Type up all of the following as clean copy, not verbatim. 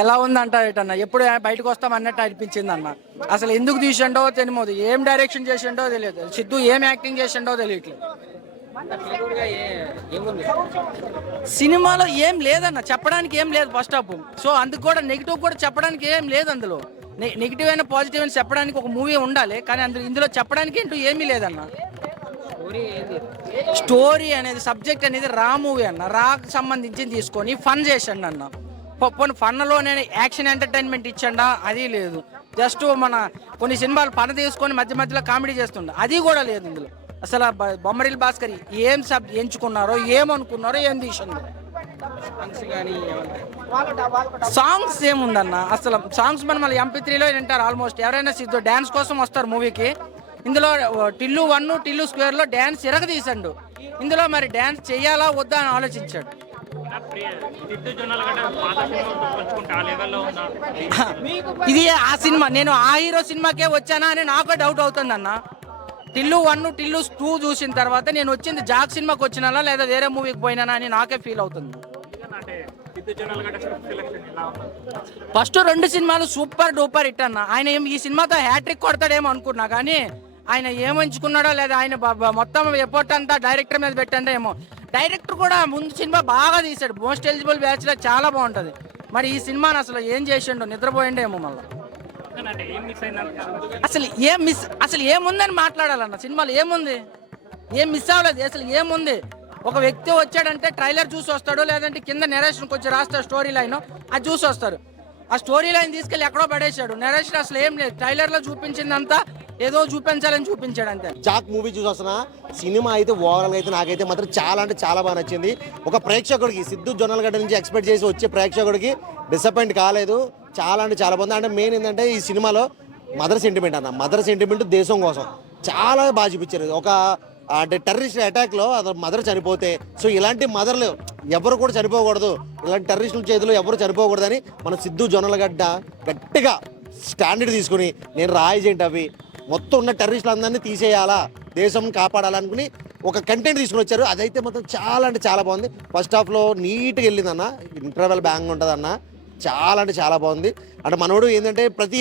ఎలా ఉందంట ఏటన్న ఎప్పుడు బయటకు వస్తాం అన్నట్టు అనిపించింది అన్న. అసలు ఎందుకు తీసిండో తెలియదు, ఏం డైరెక్షన్ చేసిండో తెలియదు, సిద్ధు ఏం యాక్టింగ్ చేసిండో తెలియట్లేదు. సినిమాలో ఏం లేదన్న, చెప్పడానికి ఏం లేదు ఫస్ట్ హాఫ్. సో అందుకు కూడా నెగిటివ్ కూడా చెప్పడానికి ఏం లేదు అందులో. నెగిటివ్ అయినా పాజిటివ్ అయినా చెప్పడానికి ఒక మూవీ ఉండాలి, కానీ అందులో ఇందులో చెప్పడానికి ఏంటో ఏమీ లేదన్న. స్టోరీ అనేది సబ్జెక్ట్ అనేది రా మూవీ అన్న, రాకు సంబంధించి తీసుకొని ఫన్ చేసండి అన్న. పోనీ ఫన్లోనే యాక్షన్ ఎంటర్టైన్మెంట్ ఇచ్చండా, అది లేదు. జస్ట్ మన కొన్ని సినిమాలు ఫన్ తీసుకొని మధ్య మధ్యలో కామెడీ చేస్తుండ, అది కూడా లేదు ఇందులో. అసలు బొమ్మరిల్ భాస్కర్ ఏం ఎంచుకున్నారో, ఏమనుకున్నారో, ఏం తీసింది. సాంగ్స్ ఏముందన్న, అసలు సాంగ్స్ మనం మళ్ళీ MP3లో వింటారు ఆల్మోస్ట్. ఎవరైనా సిద్ధు డ్యాన్స్ కోసం వస్తారు మూవీకి. ఇందులో టిల్లు 1 టిల్లు స్క్వేర్లో డ్యాన్స్ తీసండు. ఇందులో మరి డ్యాన్స్ చెయ్యాలా వద్దా అని ఆలోచించాడు. ఇది ఆ సినిమా, నేను ఆ హీరో సినిమాకే వచ్చానా అని నాకు డౌట్ అవుతుంది అన్న. టిల్లు 1 టిల్లు 2 చూసిన తర్వాత నేను వచ్చింది జాక్ సినిమాకి వచ్చినానా లేదా వేరే మూవీకి పోయినానా అని నాకే ఫీల్ అవుతుంది. ఫస్ట్ 2 సినిమాలు సూపర్ డూపర్ హిట్ అన్న. ఆయన ఈ సినిమాతో హ్యాట్రిక్ కొడతాడేమో అనుకున్నా, కానీ ఆయన ఏమంచుకున్నాడో లేదా, ఆయన మొత్తం ఎఫర్ట్ అంతా డైరెక్టర్ మీద పెట్టండి ఏమో. డైరెక్టర్ కూడా ముందు సినిమా బాగా తీశాడు, మోస్ట్ ఎలిజిబుల్ బ్యాచ్లో చాలా బాగుంటుంది. మరి ఈ సినిమాని అసలు ఏం చేసిండో, నిద్రపోయిండేమో మళ్ళీ. అసలు ఏముందని మాట్లాడాలన్న, సినిమాలో ఏముంది, ఏం మిస్ అవ్వలేదు. అసలు ఏముంది, ఒక వ్యక్తి వచ్చాడంటే ట్రైలర్ చూసి వస్తాడు, లేదంటే కింద నెరేషన్ కొంచెం రాస్తాడు స్టోరీ లైన్, అది చూసి వస్తారు. ఆ స్టోరీ లైన్ తీసుకెళ్ళి ఎక్కడో పడేశాడు. నెరేషన్ అసలు ఏం లేదు, ట్రైలర్లో చూపించిందంతా ఏదో చూపించాలని చూపించాడు అంతే. జాక్ మూవీ చూసి వస్తున్నా, సినిమా అయితే ఓవరాల్గా అయితే నాకైతే మాత్రం చాలా అంటే చాలా బాగా నచ్చింది. ఒక ప్రేక్షకుడికి సిద్ధు జొన్నలగడ్డ నుంచి ఎక్స్పెక్ట్ చేసి వచ్చే ప్రేక్షకుడికి డిసప్పాయింట్ కాలేదు. చాలా అంటే చాలా బాగుంది. అంటే మెయిన్ ఏంటంటే ఈ సినిమాలో మదర్ సెంటిమెంట్ అన్న, మదర్ సెంటిమెంట్ దేశం కోసం చాలా బాగా చూపించారు. ఒక అంటే టెర్రరిస్ట్ అటాక్లో మదర్ చనిపోతే, సో ఇలాంటి మదర్లు ఎవరు కూడా చనిపోకూడదు, ఇలాంటి టెర్రరిస్టుల చేతిలో ఎవరు చనిపోకూడదని మన సిద్ధు జొన్నలగడ్డ గట్టిగా స్టాండర్డ్ తీసుకుని, నేను రాయజేంటి అవి మొత్తం ఉన్న టెర్రరిస్టులు అందరినీ తీసేయాలా, దేశం కాపాడాలనుకుని ఒక కంటెంట్ తీసుకుని వచ్చారు. అదైతే మొత్తం చాలా అంటే చాలా బాగుంది. ఫస్ట్ హాఫ్లో నీట్గా వెళ్ళిందన్న, ఇంటర్వెల్ బ్యాంగ్ ఉంటుందన్న, చాలా అంటే చాలా బాగుంది. అంటే మనోడు ఏంటంటే ప్రతి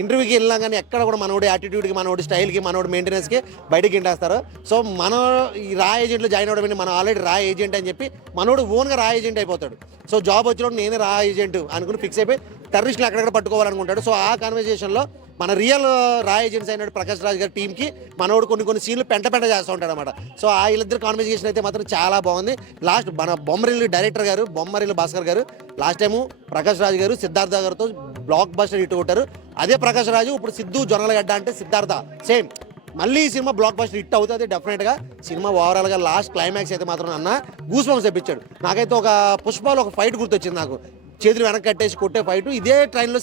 ఇంటర్వ్యూకి వెళ్ళినా కానీ ఎక్కడ కూడా మనోడి యాటిట్యూడ్కి, మనోడి స్టైల్కి, మనోడి మెయింటెనెన్స్కి బయటకి ఇంటేస్తారు. సో మనం ఈ రా ఏజెంట్లో జాయిన్ అవ్వడం, మనం ఆల్రెడీ రా ఏజెంట్ అని చెప్పి మనోడు ఓన్గా రా ఏజెంట్ అయిపోతాడు. సో జాబ్ వచ్చినప్పుడు నేనే రా ఏజెంట్ అనుకుని ఫిక్స్ అయిపోయి టెర్రరిస్టులు ఎక్కడెక్కడ పట్టుకోవాలనుకుంటాడు. సో ఆ కాన్వర్జేషన్లో మన రియల్ రా ఏజెంట్స్ అయినట్టు ప్రకాష్ రాజ్ గారి టీంకి మనోడు కొన్ని సీన్లు పెంట చేస్తూ ఉంటాడు అనమాట. సో ఆ వీళ్ళిద్దరు కాన్వర్జేషన్ అయితే మాత్రం చాలా బాగుంది. లాస్ట్ మన బొమ్మరిల్లు డైరెక్టర్ గారు, బొమ్మరిల్లు భాస్కర్ గారు లాస్ట్ టైము ప్రకాష్ రాజ్ గారు సిద్ధార్థ గారితో బ్లాక్ బస్టర్ హిట్ కొట్టారు. అదే ప్రకాష్ రాజు ఇప్పుడు సిద్ధు జొన్నలగడ్డ అంటే సిద్ధార్థ సేమ్. మళ్ళీ ఈ సినిమా బ్లాక్ బస్టర్ హిట్ అవుతుంది డెఫినెట్గా. సినిమా ఓవరాల్గా లాస్ట్ క్లైమాక్స్ అయితే మాత్రం అన్న గూస్ బంప్స్ తెప్పించాడు. నాకైతే ఒక పుష్పాలు ఒక ఫైట్ గుర్తొచ్చింది నాకు, చేతులు వెనక్కి కట్టేసి కొట్టే ఫైట్. ఇదే ట్రైన్లో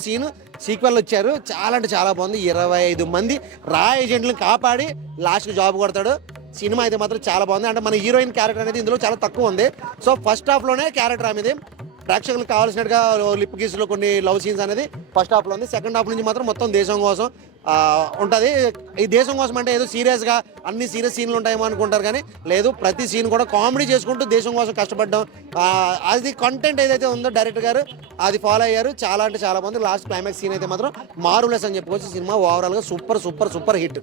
సీక్వెల్ వచ్చారు, చాలా అంటే చాలా బాగుంది. 25 మంది రా ఏజెంట్లను కాపాడి లాస్ట్కి జాబ్ కొడతాడు. సినిమా అయితే మాత్రం చాలా బాగుంది. అంటే మన హీరోయిన్ క్యారెక్టర్ అనేది ఇందులో చాలా తక్కువ ఉంది. సో ఫస్ట్ హాఫ్లోనే క్యారెక్టర్ అనేది ప్రేక్షకులకు కావాల్సినట్టుగా లిప్ కిస్లో కొన్ని లవ్ సీన్స్ అనేది ఫస్ట్ హాఫ్లో ఉంది. సెకండ్ హాఫ్ నుంచి మాత్రం మొత్తం దేశం కోసం ఉంటుంది. ఈ దేశం కోసం అంటే ఏదో సీరియస్గా అన్ని సీరియస్ సీన్లు ఉంటాయేమో అనుకుంటారు, కానీ లేదు, ప్రతి సీన్ కూడా కామెడీ చేసుకుంటూ దేశం కోసం కష్టపడడం, అది కంటెంట్ ఏదైతే ఉందో డైరెక్టర్ గారు అది ఫాలో అయ్యారు. చాలా అంటే చాలా బాగుంది. లాస్ట్ క్లైమాక్స్ సీన్ అయితే మాత్రం మారులెస్ అని చెప్పుకోవచ్చు. సినిమా ఓవరాల్గా సూపర్ హిట్.